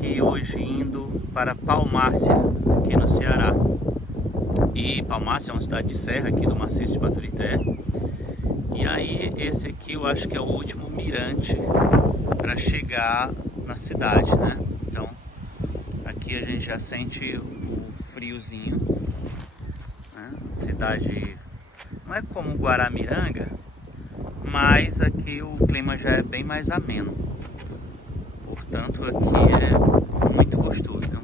aqui hoje indo para Palmácia, aqui no Ceará. E Palmácia é uma cidade de serra aqui do maciço de Baturité. E aí esse aqui eu acho que é o último mirante para chegar na cidade, né? Então aqui a gente já sente o friozinho, né? Cidade não é como Guaramiranga, mas aqui o clima já é bem mais ameno. Portanto, aqui é muito gostoso, né?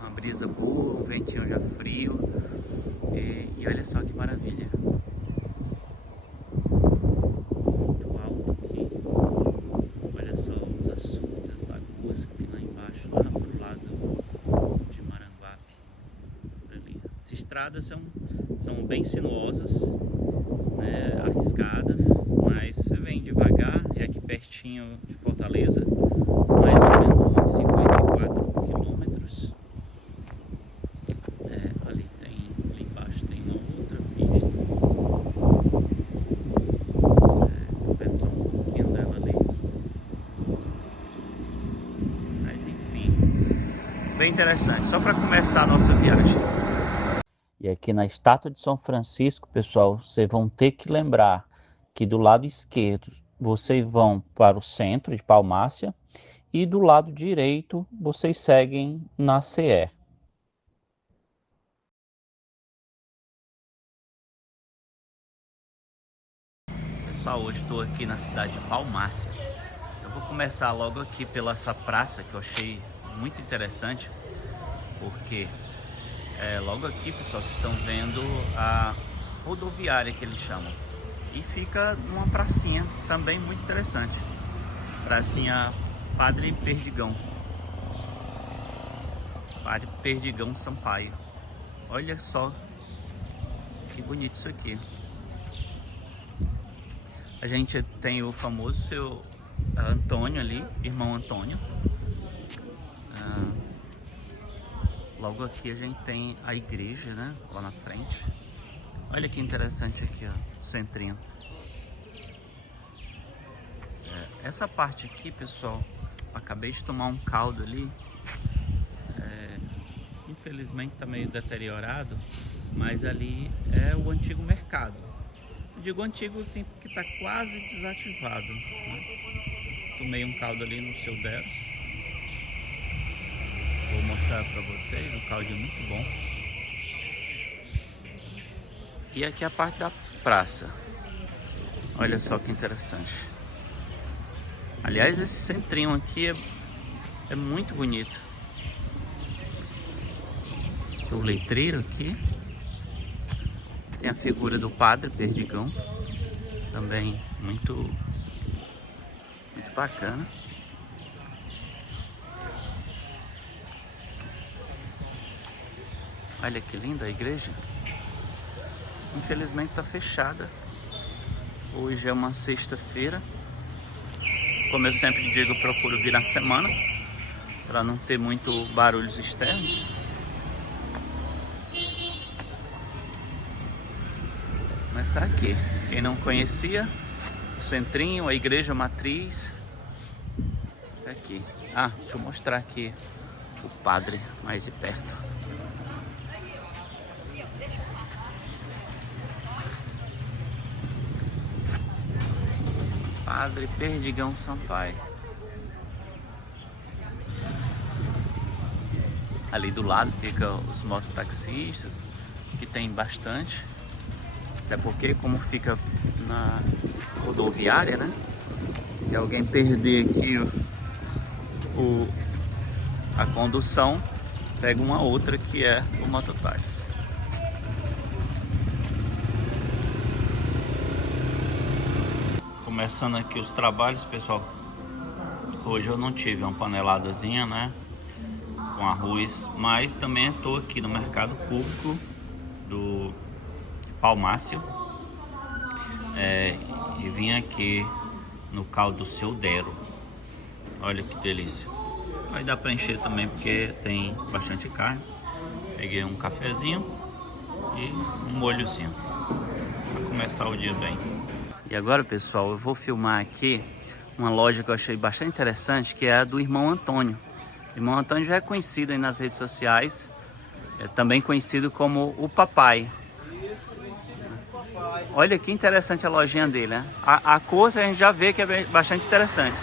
Uma brisa boa, um ventinho já frio. E olha só que maravilha. Muito alto aqui. Olha só os açudes, as lagoas que tem lá embaixo, lá pro lado de Maranguape. Ali. As estradas são bem sinuosas, né, arriscadas, mas você vem devagar. É aqui pertinho de Fortaleza, mais ou menos uns 54 quilômetros. Ali embaixo tem uma outra pista. Tô vendo só um pouquinho dela ali. Mas enfim, bem interessante, só para começar a nossa viagem. E aqui na Estátua de São Francisco, pessoal, vocês vão ter que lembrar que do lado esquerdo vocês vão para o centro de Palmácia e do lado direito vocês seguem na CE. Pessoal, hoje estou aqui na cidade de Palmácia. Eu vou começar logo aqui pela essa praça que eu achei muito interessante, porque logo aqui, pessoal, vocês estão vendo a rodoviária que eles chamam. E fica numa pracinha também muito interessante. Pracinha Padre Perdigão. Padre Perdigão Sampaio. Olha só que bonito isso aqui. A gente tem o famoso seu Antônio ali, irmão Antônio. Logo aqui a gente tem a igreja, né, lá na frente. Olha que interessante aqui, ó, o centrinho. Essa parte aqui, pessoal, acabei de tomar um caldo ali. Infelizmente tá meio deteriorado, mas ali é o antigo mercado. Eu digo antigo assim porque tá quase desativado, né? Tomei um caldo ali no Seu Dero. Vou mostrar para vocês, um caldo muito bom. E aqui a parte da praça. Olha só que interessante. Aliás, esse centrinho aqui é muito bonito. O letreiro aqui. Tem a figura do Padre Perdigão. Também muito bacana. Olha que linda a igreja. Infelizmente está fechada. Hoje é uma sexta-feira. Como eu sempre digo, eu procuro vir na semana para não ter muito barulhos externos. Mas está aqui. Quem não conhecia, o centrinho, a igreja matriz. Tá aqui. Deixa eu mostrar aqui o padre mais de perto. Padre Perdigão Sampaio. Ali do lado fica os mototaxistas, que tem bastante. Até porque como fica na rodoviária, né? Se alguém perder aqui a condução, pega uma outra que é o mototáxi. Começando aqui os trabalhos, pessoal. Hoje eu não tive uma paneladazinha, né, com arroz, mas também estou aqui no mercado público do Palmácia. E vim aqui no caldo do Seu Dero. Olha que delícia. Vai dar para encher também porque tem bastante carne. Peguei um cafezinho e um molhozinho para começar o dia bem. E agora, pessoal, eu vou filmar aqui uma loja que eu achei bastante interessante, que é a do irmão Antônio. Irmão Antônio já é conhecido aí nas redes sociais, é também conhecido como o Papai. Olha que interessante a lojinha dele, né? A cor a gente já vê que é bastante interessante.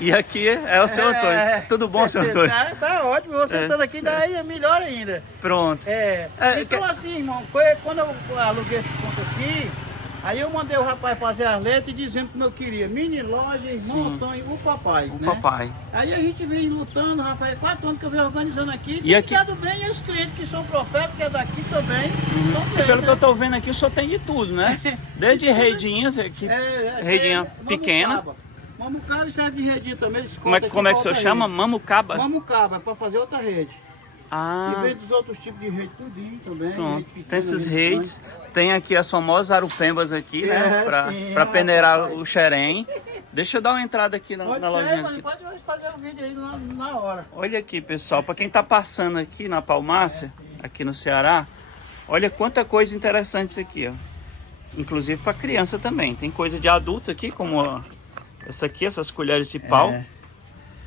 E aqui é o seu Antônio. Tudo bom, seu Antônio? Tá ótimo, você estando aqui daí é melhor ainda. Pronto. Então assim, irmão, quando eu aluguei esse ponto aqui, aí eu mandei o rapaz fazer as letras dizendo como eu queria. Mini loja, irmão Antônio, o Papai. O Papai. Aí a gente vem lutando, Rafael, 4 anos que eu venho organizando aqui. E aqui tudo bem, e os clientes que são profetas, que é daqui também. Pelo que eu tô vendo aqui, o senhor tem de tudo, né? Desde redinhas, aqui, redinha pequena. Mamucaba serve de redinha também. Como é que o senhor chama? Mamucaba? Mamucaba, é para fazer outra rede. Ah. E vem dos outros tipos de rede tudinho também. Pronto. Tem esses redes. Tem aqui as famosas arupembas aqui, né? Pra peneirar o xerém. Deixa eu dar uma entrada aqui na lojinha. Pode fazer um vídeo aí na hora. Olha aqui, pessoal. Para quem tá passando aqui na Palmácia, aqui no Ceará, olha quanta coisa interessante isso aqui, ó. Inclusive para criança também. Tem coisa de adulto aqui, como ó, essa aqui, essas colheres de pau.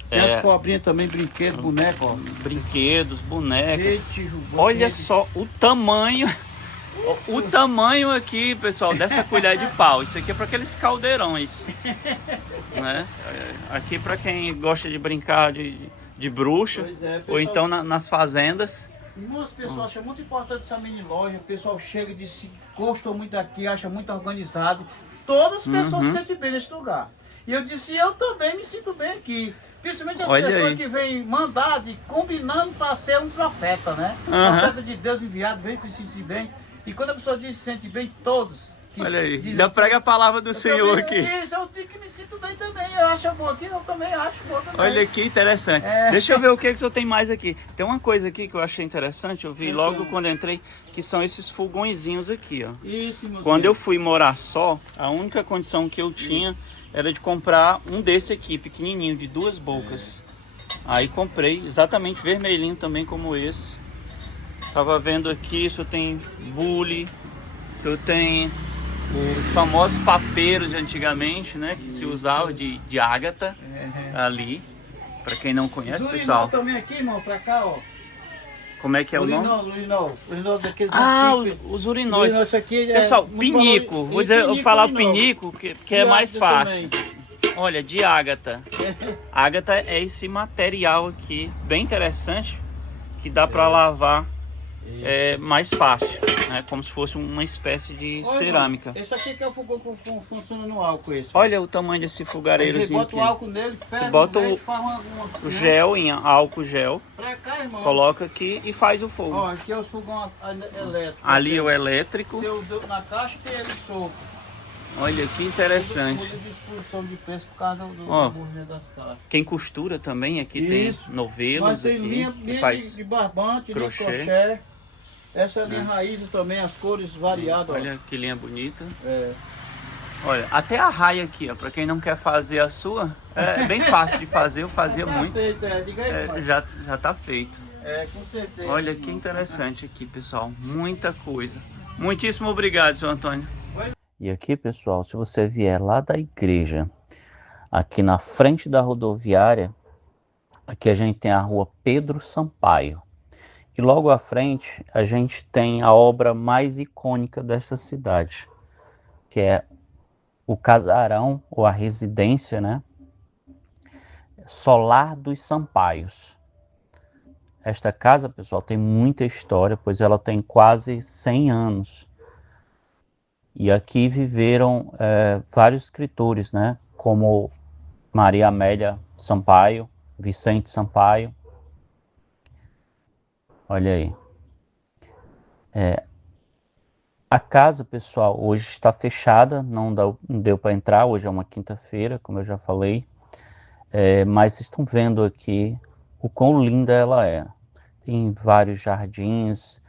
Tem as cobrinhas também, brinquedos, bonecos, ó. Brinquedos, bonecas. Olha só o tamanho. O tamanho aqui, pessoal, dessa colher de pau. Isso aqui é para aqueles caldeirões, né? Aqui para quem gosta de brincar de bruxa, pessoal, ou então nas fazendas. Irmãos, pessoal, acha muito importante essa mini loja. O pessoal chega e diz, gostou muito daqui, acha muito organizado. Todas as pessoas se sentem bem nesse lugar. E eu disse, eu também me sinto bem aqui. Principalmente as pessoas que vêm mandado e combinando para ser um profeta, né? Profeta de Deus enviado, vem para se sentir bem. E quando a pessoa diz se sente bem, todos. Olha aí, ainda prega a palavra do Senhor aqui. Isso, eu digo que me sinto bem também. Eu acho bom aqui, eu também acho bom também. Olha que interessante. Deixa eu ver o que o senhor tem mais aqui. Tem uma coisa aqui que eu achei interessante, eu vi logo quando eu entrei, que são esses fogõezinhos aqui, ó. Isso, meu Quando eu fui morar só, a única condição que eu tinha era de comprar um desse aqui, pequenininho, de 2 bocas. Aí comprei, exatamente vermelhinho também como esse. Tava vendo aqui, isso tem bule, isso tem os famosos papeiros de antigamente, né? Que se usava de ágata ali. Pra quem não conhece, pessoal. Também aqui, irmão, pra cá, ó. Como é que é o nome? Urinol daqueles os urinóis. Isso aqui pessoal, pinico. Vou dizer, eu falar pinico, que é mais fácil. Olha, de ágata. Ágata é esse material aqui, bem interessante, que dá para lavar mais fácil, né? Como se fosse uma espécie de cerâmica. Esse aqui que é o fogão que funciona no álcool. Esse. Olha o tamanho desse fogareirozinho aqui. Você bota o álcool nele, você bota o gel em álcool gel, pra cá, irmão. Coloca aqui e faz o fogo. Ó, aqui é o fogão elétrico. Ali é o elétrico. Na caixa tem ele solto. Olha que interessante. Muda de disposição de peso por causa do movimento das caixas. Quem costura também, aqui tem novelos, tem aqui, linha que faz de barbante, crochê. De crochê. Essa é a linha raiz também, as cores variadas. Olha que linha bonita. É. Olha, até a raia aqui, ó, para quem não quer fazer a sua, é bem fácil de fazer, eu fazia muito. Feito, diga aí, já tá feito. Com certeza. Olha que interessante aqui, pessoal, muita coisa. Muitíssimo obrigado, seu Antônio. E aqui, pessoal, se você vier lá da igreja, aqui na frente da rodoviária, aqui a gente tem a rua Pedro Sampaio. E logo à frente a gente tem a obra mais icônica desta cidade, que é o casarão, ou a residência, né? Solar dos Sampaios. Esta casa, pessoal, tem muita história, pois ela tem quase 100 anos. E aqui viveram vários escritores, né? Como Maria Amélia Sampaio, Vicente Sampaio. Olha aí. A casa, pessoal, hoje está fechada, não deu para entrar, hoje é uma quinta-feira, como eu já falei. Mas vocês estão vendo aqui o quão linda ela é. Tem vários jardins,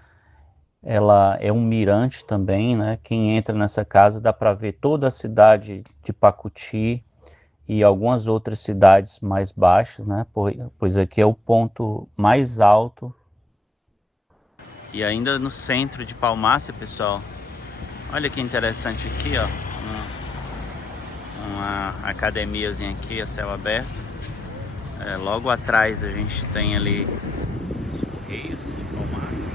ela é um mirante também, né? Quem entra nessa casa dá para ver toda a cidade de Pacuti e algumas outras cidades mais baixas, né? Pois aqui é o ponto mais alto. E ainda no centro de Palmácia, pessoal, olha que interessante aqui, ó, uma academiazinha aqui a céu aberto. Logo atrás a gente tem ali os Correios de Palmácia.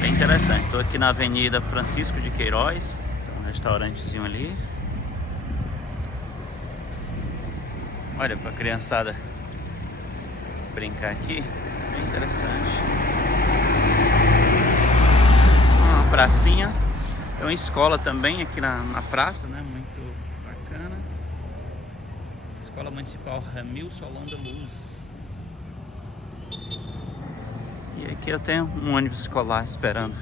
Bem interessante. Estou aqui na Avenida Francisco de Queiroz. Tem um restaurantezinho ali. Olha, para a criançada brincar aqui, bem interessante. Uma pracinha. Tem uma escola também aqui na praça, né? Muito bacana. Escola Municipal Ramil Solanda Luz. E aqui eu tenho um ônibus escolar esperando.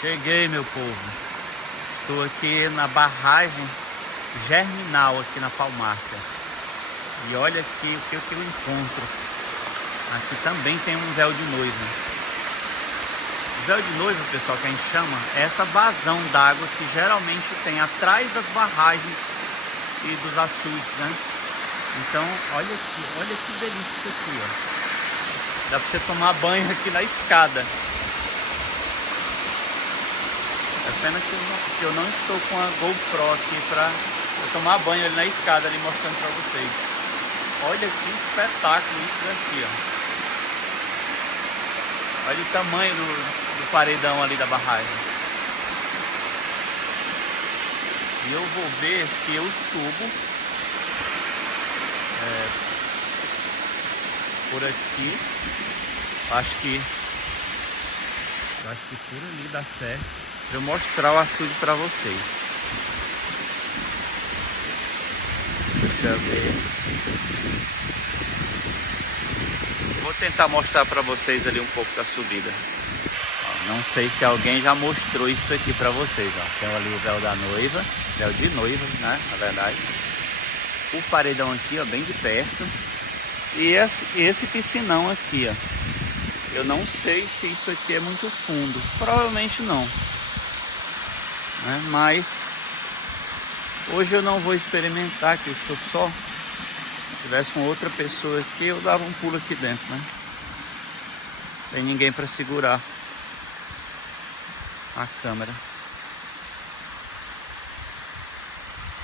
Cheguei, meu povo. Estou aqui na barragem Germinal, aqui na Palmácia. E olha aqui o que eu encontro. Aqui também tem um véu de noiva. O véu de noiva, pessoal, que a gente chama, é essa vazão d'água que geralmente tem atrás das barragens e dos açudes, né? Então, olha que delícia isso aqui, ó. Dá pra você tomar banho aqui na escada. É pena que eu não estou com a GoPro aqui pra eu tomar banho ali na escada, ali mostrando pra vocês. Olha que espetáculo isso daqui, ó. Olha o tamanho do paredão ali da barragem. E eu vou ver se eu subo por aqui. Acho que por ali dá certo para eu mostrar o açude para vocês. Deixa eu ver. Vou tentar mostrar para vocês ali um pouco da subida. Ó, não sei se alguém já mostrou isso aqui para vocês. Ó. Tem ali o véu da noiva, véu de noiva, né? Na verdade. O paredão aqui, ó, bem de perto. E esse piscinão aqui, ó. Eu não sei se isso aqui é muito fundo. Provavelmente não. Né? Mas hoje eu não vou experimentar, que eu estou só. Se tivesse uma outra pessoa aqui, eu dava um pulo aqui dentro, né? Tem ninguém para segurar a câmera.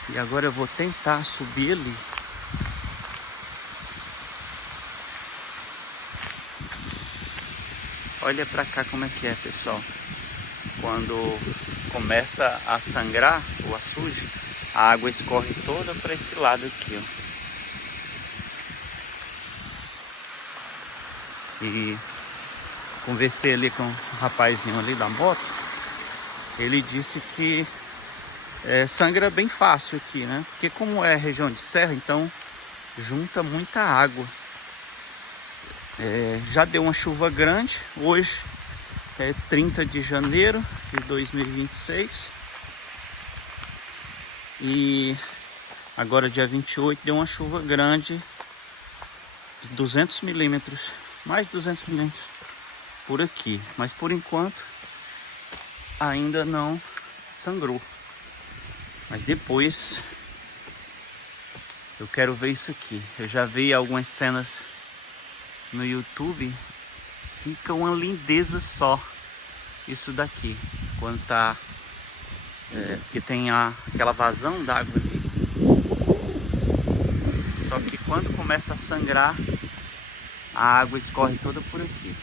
E agora eu vou tentar subir ali. Olha pra cá como é que é, pessoal. Quando começa a sangrar o açude, a água escorre toda para esse lado aqui, ó. E conversei ali com um rapazinho ali da moto. Ele disse que sangra bem fácil aqui, né? Porque como é região de serra, então junta muita água. Já deu uma chuva grande. Hoje é 30 de janeiro de 2026. E agora dia 28 deu uma chuva grande de 200 milímetros. Mais de 200 milímetros por aqui. Mas por enquanto ainda não sangrou. Mas depois eu quero ver isso aqui. Eu já vi algumas cenas no YouTube. Fica uma lindeza só isso daqui. Quando tá... porque tem aquela vazão d'água ali. Só que quando começa a sangrar, a água escorre toda por aqui.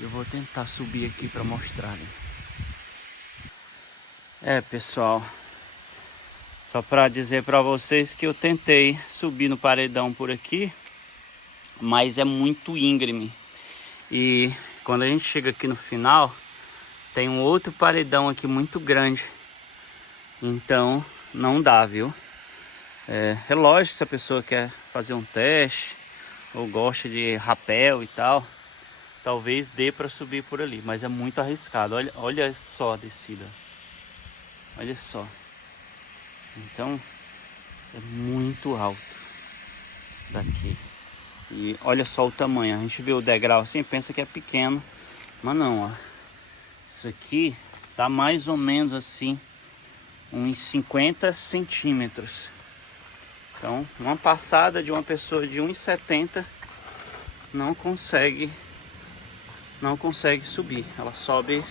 Eu vou tentar subir aqui para mostrar. Pessoal, só para dizer para vocês que eu tentei subir no paredão por aqui, mas é muito íngreme. E quando a gente chega aqui no final, tem um outro paredão aqui muito grande. Então não dá, viu? É lógico, se a pessoa quer fazer um teste ou gosta de rapel e tal, talvez dê para subir por ali, mas é muito arriscado. Olha só a descida. Olha só. Então é muito alto daqui. E olha só o tamanho. A gente vê o degrau assim e pensa que é pequeno, mas não, ó. Isso aqui dá mais ou menos assim uns 50 centímetros. Então uma passada de uma pessoa de 1,70 não consegue não consegue subir. Ela sobe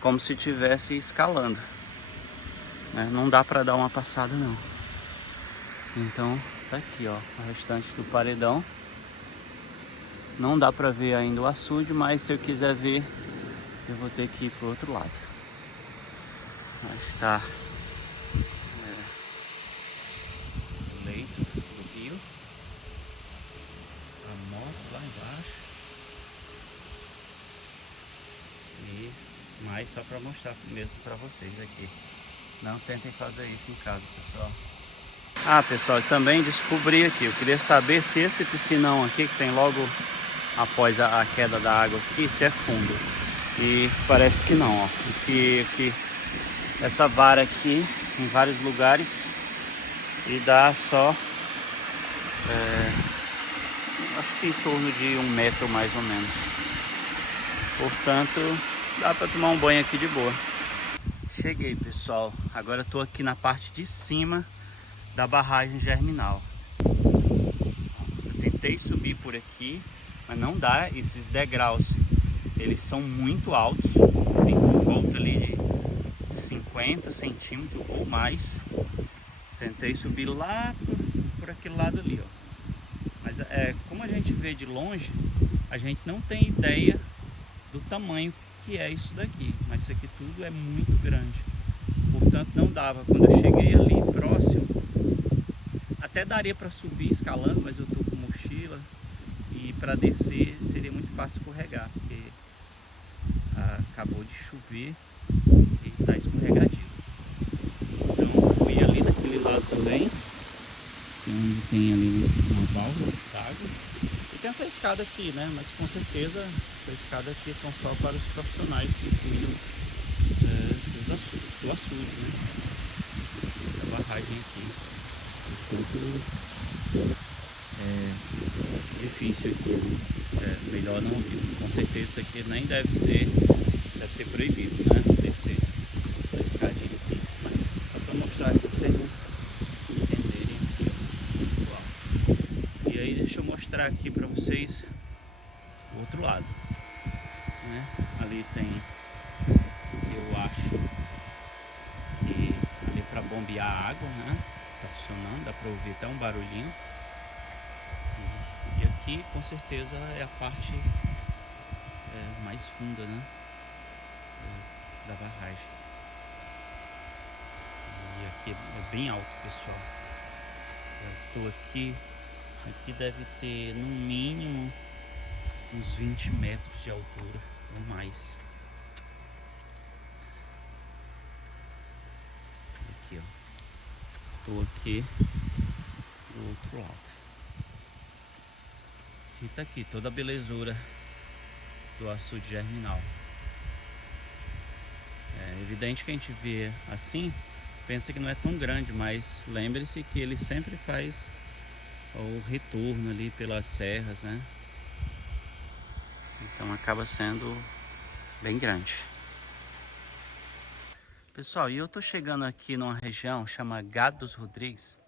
como se estivesse escalando, né? Não dá para dar uma passada não. Então tá aqui, ó, o restante do paredão. Não dá para ver ainda o açude, mas se eu quiser ver, eu vou ter que ir pro outro lado. Mas tá o leito do rio, a moto lá embaixo. E mais só para mostrar mesmo para vocês aqui. Não tentem fazer isso em casa, pessoal. Ah, pessoal, também descobri aqui. Eu queria saber se esse piscinão aqui, que tem logo após a queda da água aqui, se é fundo. E parece que não, ó. Enfiei aqui essa vara aqui em vários lugares e dá só acho que em torno de 1 metro mais ou menos. Portanto, dá para tomar um banho aqui de boa. Cheguei, pessoal. Agora eu tô aqui na parte de cima da barragem Germinal. Eu tentei subir por aqui, mas não dá. Esses degraus, eles são muito altos. Tem por volta ali de 50 centímetros ou mais. Tentei subir lá por aquele lado ali, ó. Mas como a gente vê de longe, a gente não tem ideia do tamanho que é isso daqui. Mas isso aqui tudo é muito grande. Portanto, não dava. Quando eu cheguei ali próximo, até daria para subir escalando, mas eu tô com mochila e para descer seria muito fácil escorregar, porque acabou de chover e tá escorregadio. Então fui ali naquele lado também, onde tem ali uma válvula d'água. E tem essa escada aqui, né? Mas com certeza essa escada aqui são só para os profissionais que cuidam do açude, né? Da barragem aqui. Portanto, é difícil aqui. Melhor não vir. Com certeza isso aqui nem deve ser proibido, né? Descer essa escadinha aqui. Mas só para mostrar aqui para vocês entenderem aqui, ó. E aí deixa eu mostrar aqui para vocês o outro lado, né? Ali tem, eu acho que ali para bombear a água, né? Tá funcionando, dá para ouvir até um barulhinho. E aqui com certeza é a parte mais funda, né? Da barragem. E aqui é bem alto, pessoal. Eu tô aqui deve ter no mínimo uns 20 metros de altura ou mais. Aqui, ó. Tô aqui do outro lado. E tá aqui toda a belezura do açude Germinal. É evidente que a gente vê assim, pensa que não é tão grande, mas lembre-se que ele sempre faz o retorno ali pelas serras, né? Então acaba sendo bem grande. Pessoal, e eu tô chegando aqui numa região chamada Gado dos Rodrigues,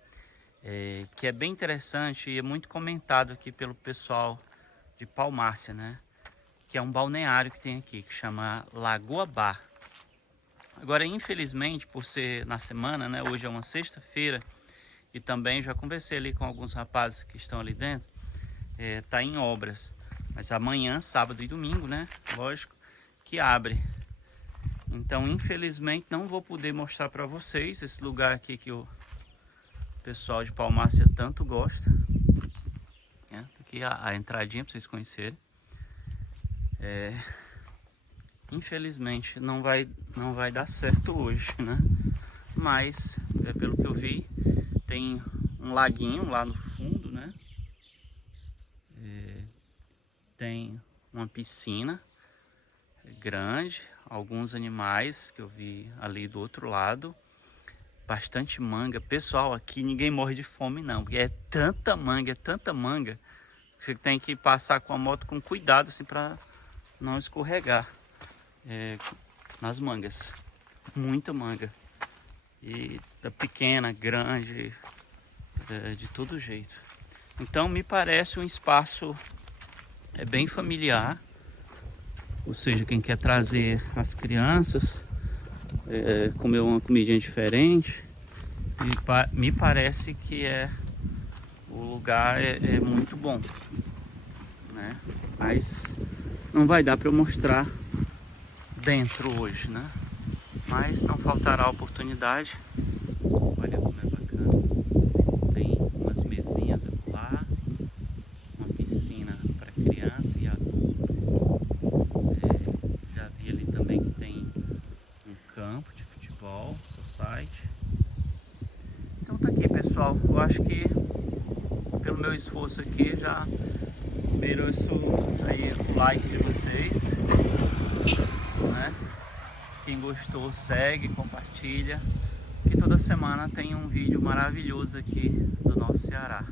que é bem interessante e é muito comentado aqui pelo pessoal de Palmácia, né? Que é um balneário que tem aqui, que chama Lagoa Bar. Agora, infelizmente, por ser na semana, né? Hoje é uma sexta-feira e também já conversei ali com alguns rapazes que estão ali dentro, tá em obras. Mas amanhã, sábado e domingo, né? Lógico, que abre. Então, infelizmente, não vou poder mostrar para vocês esse lugar aqui que o pessoal de Palmácia tanto gosta. Aqui a entradinha para vocês conhecerem. Infelizmente não vai dar certo hoje, né? Mas pelo que eu vi, tem um laguinho lá no fundo, né? Tem uma piscina grande, alguns animais que eu vi ali do outro lado, bastante manga. Pessoal, aqui ninguém morre de fome não, porque é tanta manga que você tem que passar com a moto com cuidado assim para não escorregar nas mangas. Muita manga, e da pequena, grande, de todo jeito. Então me parece um espaço bem familiar, Ou seja, quem quer trazer as crianças, comer uma comidinha diferente, me parece que o lugar é muito bom, né? Mas não vai dar para eu mostrar dentro hoje, né? Mas não faltará oportunidade. Olha como é bacana. Tem umas mesinhas lá, uma piscina para criança e adulto. Já vi ali também que tem um campo de futebol, society. Então tá aqui, pessoal. Eu acho que pelo meu esforço aqui já mereço aí o like de vocês, né? Quem gostou, segue, compartilha. Que toda semana tem um vídeo maravilhoso aqui do nosso Ceará.